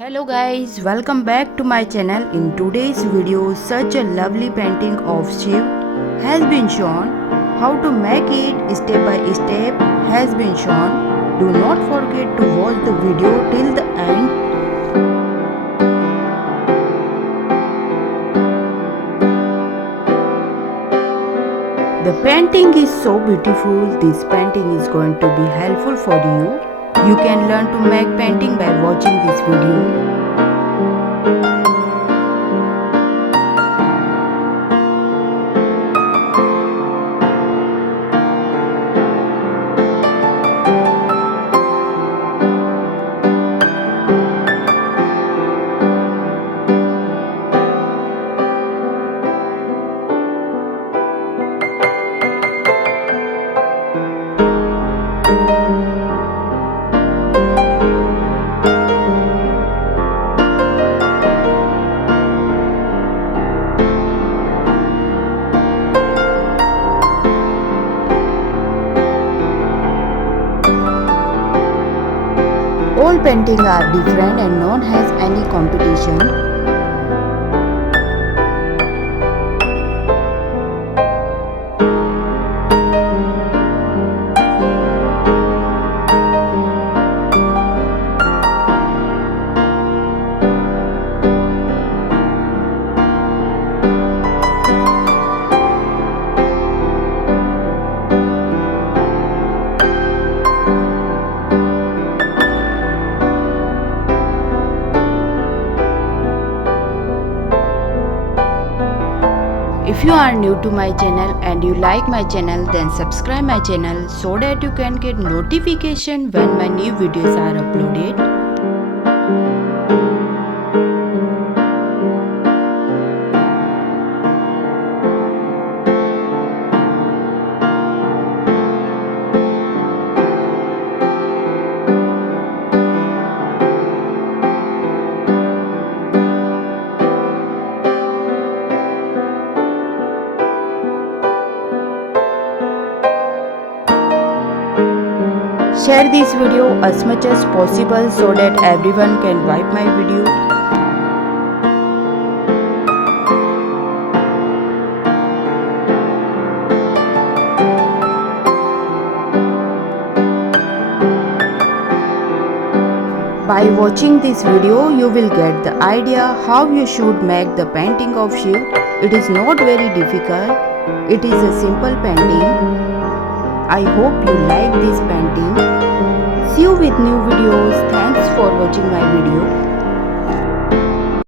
Hello guys, welcome back to my channel. In today's video, such a lovely painting of Shiv has been shown. How to make it step by step has been shown. Do not forget to watch the video till the end. The painting is so beautiful. This painting is going to be helpful for you. You can learn to make painting by watching this video. All paintings are different and none has any competition. If you are new to my channel and you like my channel, then subscribe my channel so that you can get notification when my new videos are uploaded. Share this video as much as possible so that everyone can wipe my video. By watching this video, you will get the idea how you should make the painting of Shiv. It is not very difficult. It is a simple painting. I hope you like this painting. See you with new videos. Thanks for watching my video.